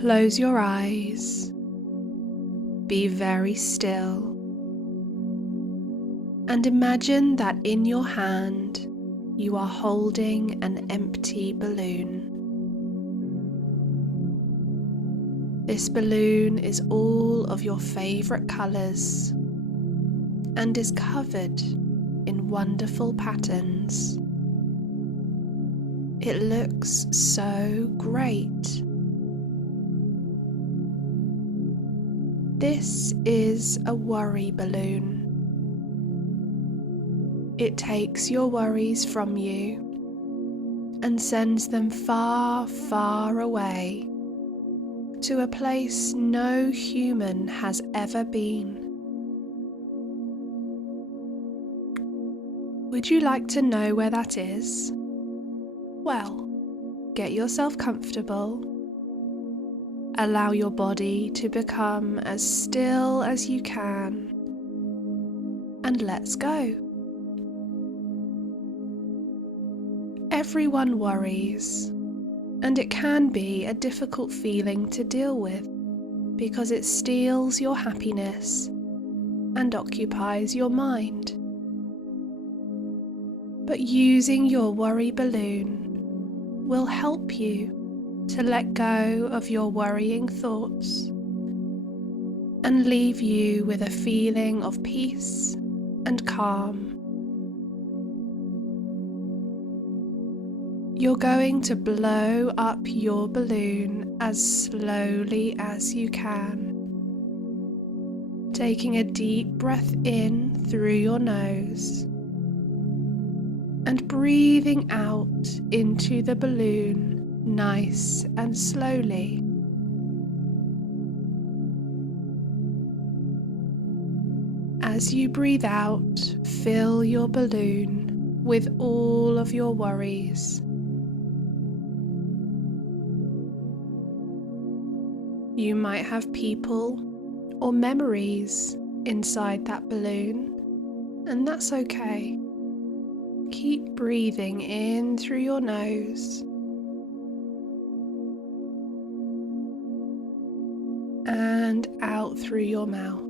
Close your eyes, be very still, and imagine that in your hand you are holding an empty balloon. This balloon is all of your favourite colours and is covered in wonderful patterns. It looks so great. This is a worry balloon. It takes your worries from you and sends them far, far away to a place no human has ever been. Would you like to know where that is? Well, get yourself comfortable. Allow your body to become as still as you can, and let's go. Everyone worries, and it can be a difficult feeling to deal with because it steals your happiness and occupies your mind. But using your worry balloon will help you to let go of your worrying thoughts and leave you with a feeling of peace and calm. You're going to blow up your balloon as slowly as you can, taking a deep breath in through your nose and breathing out into the balloon nice and slowly. As you breathe out, fill your balloon with all of your worries. You might have people or memories inside that balloon, and that's okay. Keep breathing in through your nose and out through your mouth.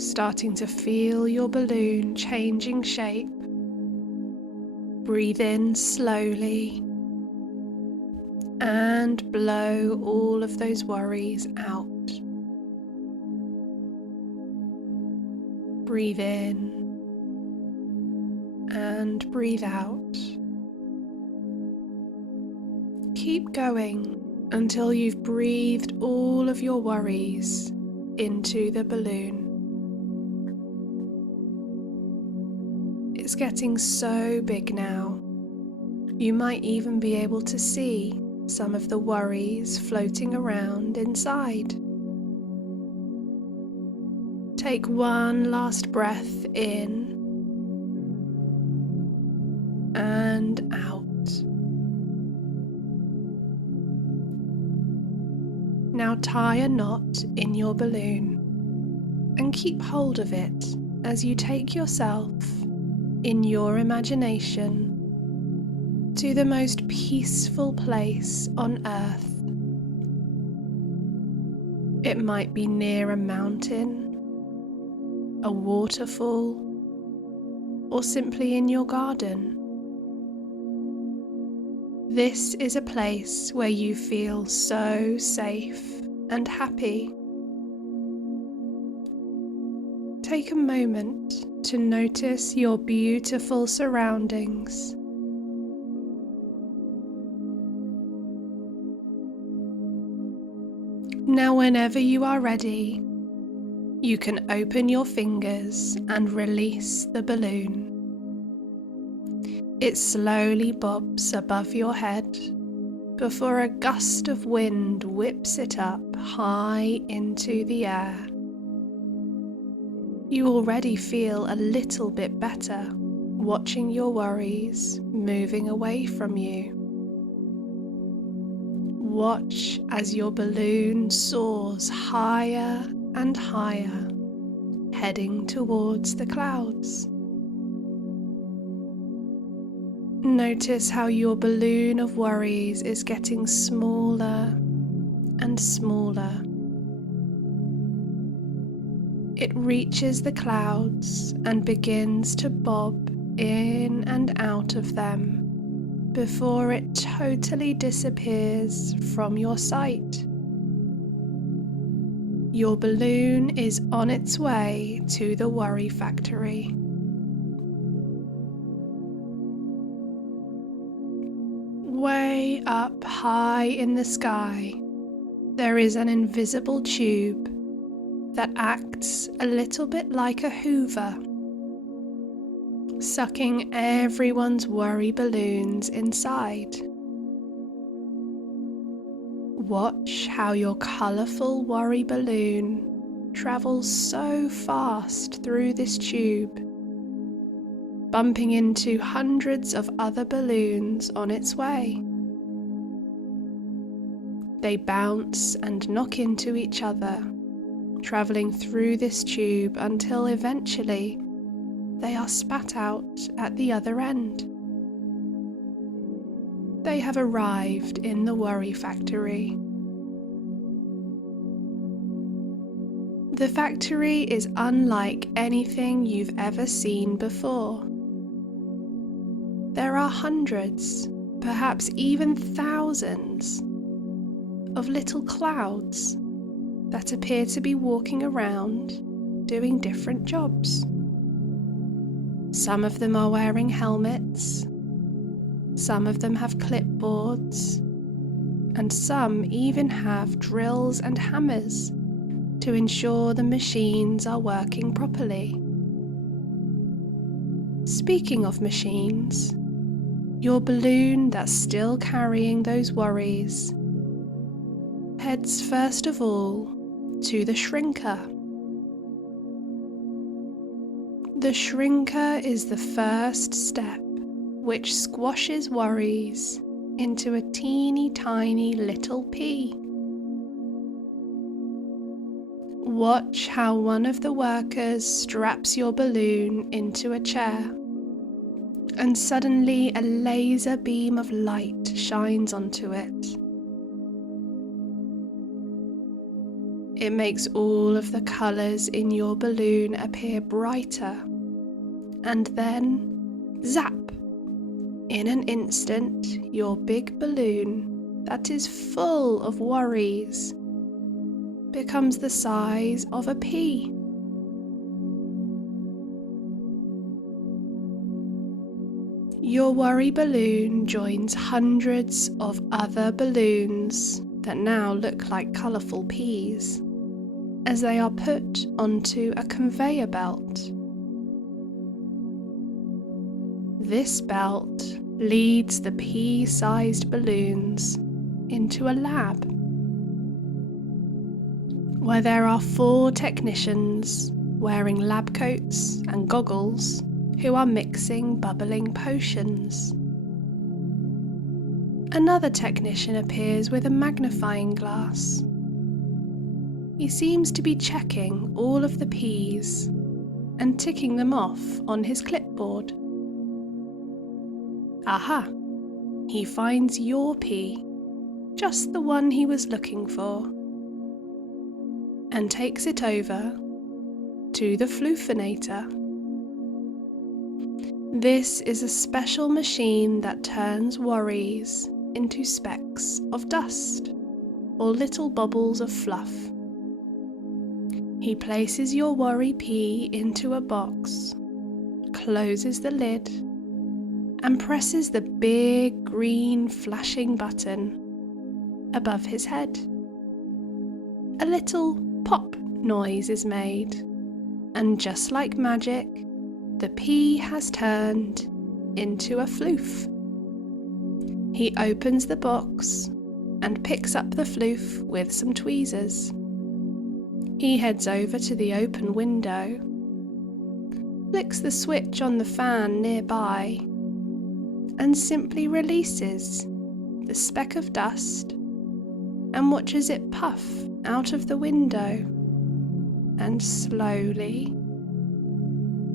Starting to feel your balloon changing shape. Breathe in slowly and blow all of those worries out. Breathe in and breathe out. Keep going until you've breathed all of your worries into the balloon. It's getting so big now. You might even be able to see some of the worries floating around inside. Take one last breath in and out. Now tie a knot in your balloon and keep hold of it as you take yourself in your imagination to the most peaceful place on earth. It might be near a mountain, a waterfall, or simply in your garden. This is a place where you feel so safe and happy. Take a moment to notice your beautiful surroundings. Now, whenever you are ready, you can open your fingers and release the balloon. It slowly bobs above your head before a gust of wind whips it up high into the air. You already feel a little bit better watching your worries moving away from you. Watch as your balloon soars higher and higher, heading towards the clouds. Notice how your balloon of worries is getting smaller and smaller. It reaches the clouds and begins to bob in and out of them before it totally disappears from your sight. Your balloon is on its way to the worry factory. Way up high in the sky, there is an invisible tube that acts a little bit like a hoover, sucking everyone's worry balloons inside. Watch how your colourful worry balloon travels so fast through this tube, bumping into hundreds of other balloons on its way. They bounce and knock into each other, travelling through this tube until eventually they are spat out at the other end. They have arrived in the worry factory. The factory is unlike anything you've ever seen before. There are hundreds, perhaps even thousands, of little clouds that appear to be walking around doing different jobs. Some of them are wearing helmets, some of them have clipboards, and some even have drills and hammers to ensure the machines are working properly. Speaking of machines, your balloon that's still carrying those worries heads first of all to the shrinker. The shrinker is the first step which squashes worries into a teeny tiny little pea. Watch how one of the workers straps your balloon into a chair, and suddenly a laser beam of light shines onto it. It makes all of the colours in your balloon appear brighter, and then, zap! In an instant, your big balloon that is full of worries becomes the size of a pea. Your worry balloon joins hundreds of other balloons that now look like colourful peas as they are put onto a conveyor belt. This belt leads the pea-sized balloons into a lab where there are 4 technicians wearing lab coats and goggles who are mixing bubbling potions. Another technician appears with a magnifying glass. He seems to be checking all of the peas and ticking them off on his clipboard. Aha! He finds your pea, just the one he was looking for, and takes it over to the floofinator. This is a special machine that turns worries into specks of dust or little bubbles of fluff. He places your worry pea into a box, closes the lid, and presses the big green flashing button above his head. A little pop noise is made, and just like magic, the pea has turned into a floof. He opens the box and picks up the floof with some tweezers. He heads over to the open window, flicks the switch on the fan nearby, and simply releases the speck of dust and watches it puff out of the window and slowly,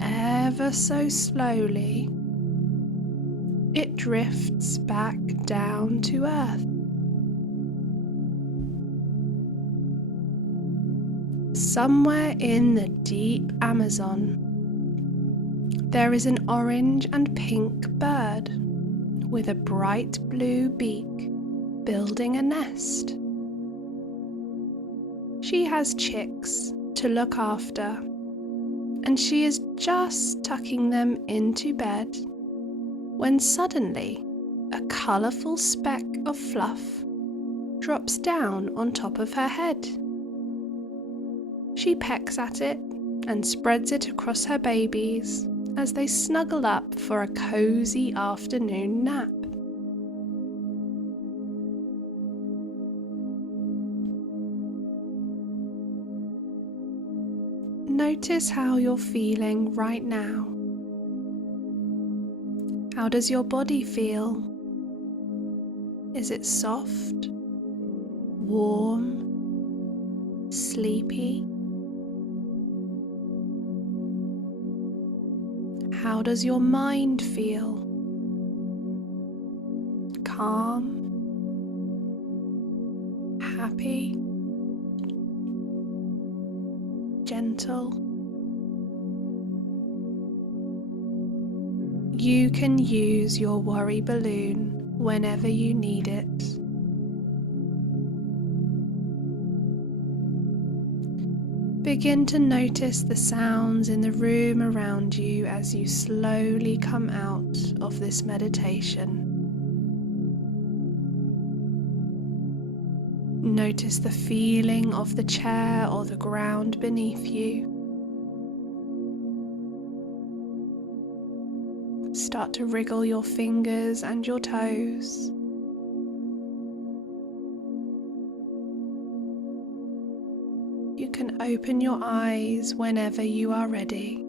ever so slowly, it drifts back down to earth. Somewhere in the deep Amazon, there is an orange and pink bird with a bright blue beak building a nest. She has chicks to look after, and she is just tucking them into bed when suddenly a colourful speck of fluff drops down on top of her head. She pecks at it and spreads it across her babies as they snuggle up for a cosy afternoon nap. Notice how you're feeling right now. How does your body feel? Is it soft, warm, sleepy? How does your mind feel? Calm? Happy? Gentle? You can use your worry balloon whenever you need it. Begin to notice the sounds in the room around you as you slowly come out of this meditation. Notice the feeling of the chair or the ground beneath you. Start to wriggle your fingers and your toes. You can open your eyes whenever you are ready.